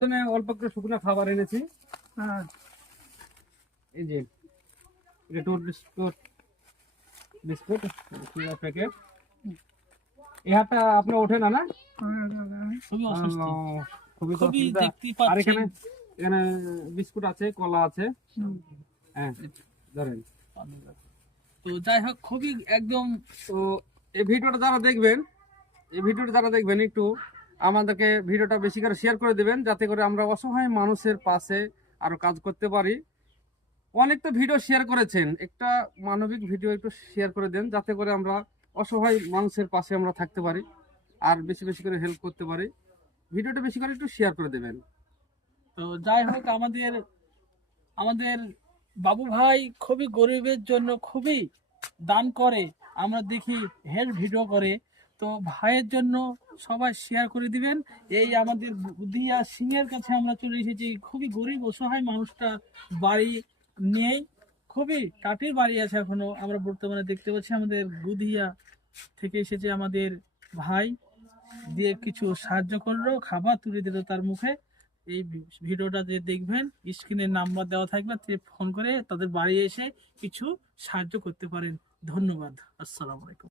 এখানে অল্প একটু শুকনো খাবার এনেছি। হ্যাঁ, এই যে এটা টোট বিস্কুট বিস্কুট প্যাকেট। এই হাতটা আপনার ওঠে না না? খুবই অসুস্থ, খুবই তো খুবই অসুবিধা। দেখতেই আর পাচ্ছেন। এখানে এখানে বিস্কুট আছে, কলা আছে। হ্যাঁ ধরেন। তো যাই হোক, খুবই একদম তো এই ভিডিওটা যারা দেখবেন একটু আমাদেরকে ভিডিওটা বেশি করে শেয়ার করে দেবেন, যাতে করে আমরা অসহায় মানুষের পাশে আরো কাজ করতে পারি। অনেক তো ভিডিও শেয়ার করেছেন, একটা মানবিক ভিডিও একটু শেয়ার করে দেন, যাতে করে আমরা অসহায় মানুষের পাশে আমরা থাকতে পারি আর বেশি বেশি করে হেল্প করতে পারি। ভিডিওটা বেশি করে একটু শেয়ার করে দেবেন। তো যাই হোক, আমাদের আমাদের বাবু ভাই খুবই গরিবের জন্য খুবই দান করে, আমরা দেখি হেল্প ভিডিও করে। তো ভাইয়ের জন্য সবাই শেয়ার করে দিবেন। এই আমাদের বুধিয়া সিং এর কাছে আমরা চলে এসেছি। খুবই গরিব অসহায় মানুষটা, বাড়ি নেই, খুবই টাটির বাড়ি আছে এখনো। আমরা বর্তমানে দেখতে পাচ্ছি আমাদের বুধিয়া থেকে এসেছে আমাদের ভাই, দিয়ে কিছু সাহায্য করলো, খাবার তুলে দিল তার মুখে। এই ভিডিওটা যে দেখবেন, স্ক্রিনে নাম্বার দেওয়া থাকবে, ফোন করে তাদের বাড়ি এসে কিছু সাহায্য করতে পারেন। ধন্যবাদ। আসসালামু আলাইকুম।